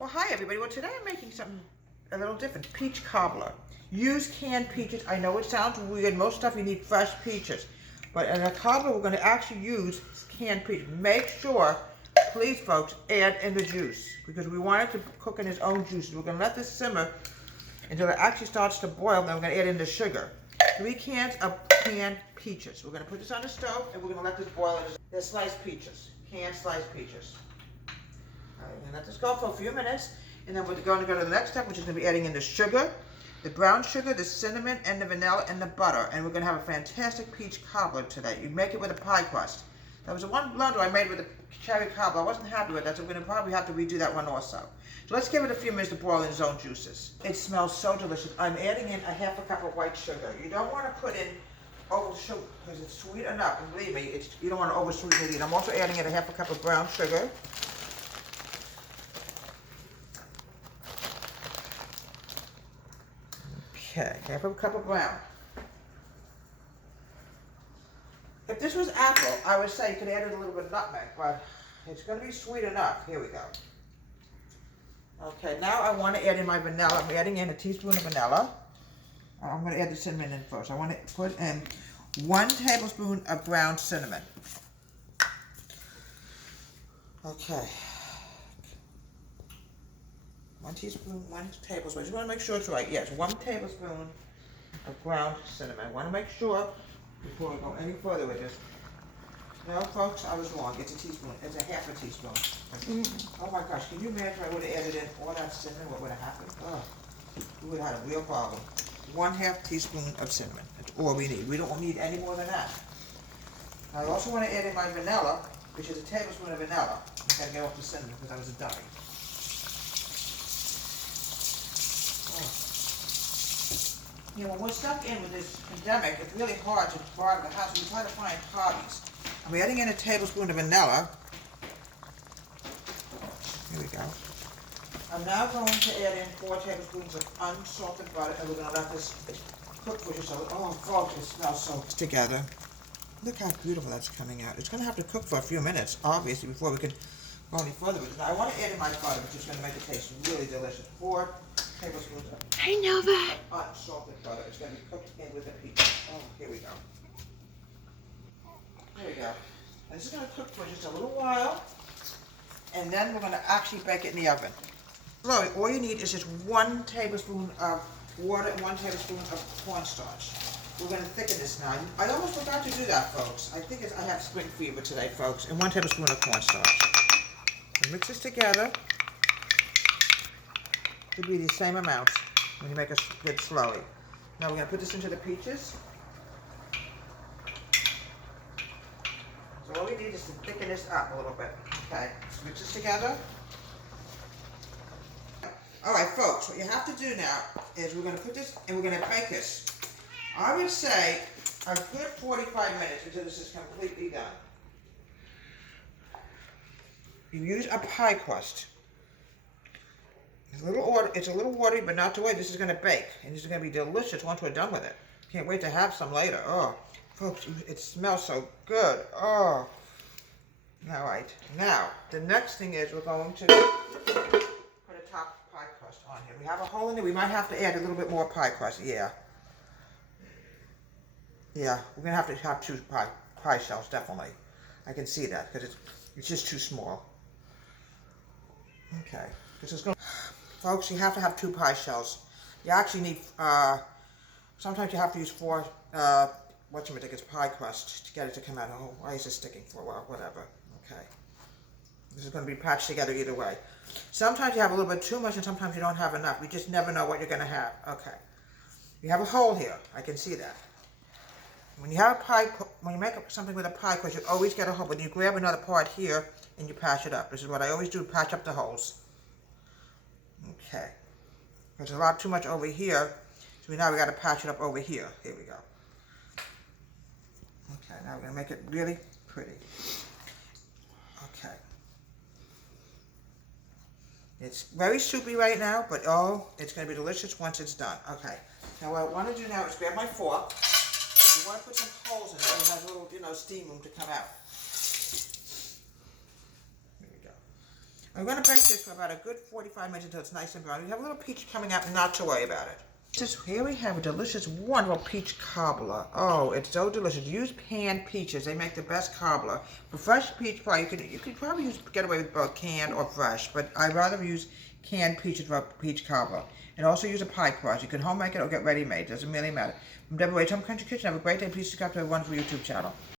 Well, hi everybody. Well, today I'm making something a little different. Peach cobbler. Use canned peaches. I know it sounds weird. Most stuff you need fresh peaches. But in a cobbler, we're going to actually use canned peaches. Make sure, please folks, add in the juice. Because we want it to cook in its own juices. We're going to let this simmer until it actually starts to boil. Then we're going to add in the sugar. 3 cans of canned peaches. We're going to put this on the stove and we're going to let this boil. They're sliced peaches. Canned sliced peaches. Alright, we're going to let this go for a few minutes, and then we're going to go to the next step, which is going to be adding in the sugar, the brown sugar, the cinnamon, and the vanilla, and the butter. And we're going to have a fantastic peach cobbler today. You make it with a pie crust. That was the one blunder I made with the cherry cobbler. I wasn't happy with that, so we're going to probably have to redo that one also. So let's give it a few minutes to boil in its own juices. It smells so delicious. I'm adding in a half a cup of white sugar. You don't want to put in over the sugar because it's sweet enough, and believe me, you don't want to over sweeten it either. I'm also adding in a half a cup of brown sugar. Okay, half a cup of brown. If this was apple, I would say you could add a little bit of nutmeg, but it's going to be sweet enough. Here we go. Okay, now I want to add in my vanilla. I'm adding in a teaspoon of vanilla. I'm going to add the cinnamon in first. I want to put in 1 tablespoon of ground cinnamon. Okay. 1 teaspoon, 1 tablespoon. I just want to make sure it's right. Yes, 1 tablespoon of ground cinnamon. I want to make sure before I go any further with this. No, folks, I was wrong. It's a teaspoon. It's a half a teaspoon. Oh my gosh, can you imagine if I would have added in all that cinnamon? What would have happened? Oh, we would have had a real problem. 1/2 teaspoon of cinnamon. That's all we need. We don't need any more than that. I also want to add in my vanilla, which is a tablespoon of vanilla. I gotta get off the cinnamon because I was a dummy. You know, when we're stuck in with this pandemic, it's really hard to bar the house. We try to find hobbies. I'm adding in a tablespoon of vanilla. Here we go. I'm now going to add in 4 tablespoons of unsalted butter, and we're going to let this cook for just a little. Oh, folks, it smells so together. Look how beautiful that's coming out. It's going to have to cook for a few minutes, obviously, before we can go any further with it. Now, I want to add in my butter, which is going to make it taste really delicious. 4 tablespoons of unsalted butter. It's going to be cooked in with the peach. Oh, here we go. Here we go. And this is going to cook for just a little while, and then we're going to actually bake it in the oven. So all you need is just 1 tablespoon of water and 1 tablespoon of cornstarch. We're going to thicken this now. I almost forgot to do that, folks. I think I have spring fever today, folks. And 1 tablespoon of cornstarch. So mix this together. Should be the same amount when you make it slowly. Now we're going to put this into the peaches. So all we need is to thicken this up a little bit. Okay, so mix this together. Alright folks, what you have to do now is we're going to put this and we're going to bake this. I would say a good 45 minutes until this is completely done. You use a pie crust. It's a little watery, but not to worry. This is going to bake, and this is going to be delicious once we're done with it. Can't wait to have some later. Oh, folks, it smells so good. Oh. All right. Now, the next thing is we're going to put a top pie crust on here. We have a hole in it. We might have to add a little bit more pie crust. Yeah. Yeah, we're going to have 2 pie shells, definitely. I can see that, because it's just too small. Okay. This is going to... Folks, you have to have 2 pie shells. You actually need, sometimes you have to use 4, it's pie crust to get it to come out. Oh, why is it sticking for? Well, whatever. Okay. This is going to be patched together either way. Sometimes you have a little bit too much and sometimes you don't have enough. You just never know what you're going to have. Okay. You have a hole here. I can see that. When you have when you make something with a pie crust, you always get a hole. But you grab another part here and you patch it up. This is what I always do, patch up the holes. Okay. There's a lot too much over here, so now we got to patch it up over here. Here we go. Okay, now we're going to make it really pretty. Okay. It's very soupy right now, but oh, it's going to be delicious once it's done. Okay. Now what I want to do now is grab my fork. You want to put some holes in it so it has a little, steam room to come out. Here we go. I'm going to bake this for about a good 45 minutes until it's nice and brown. You have a little peach coming out, not to worry about it. Here we have a delicious, wonderful peach cobbler. Oh, it's so delicious. Use canned peaches. They make the best cobbler. For fresh peach pie, you could probably get away with both canned or fresh, but I'd rather use canned peaches for peach cobbler. And also use a pie crust. You can home make it or get ready made. Doesn't really matter. From Deborah Ray's Home Country Kitchen. Have a great day. Please subscribe to our wonderful YouTube channel.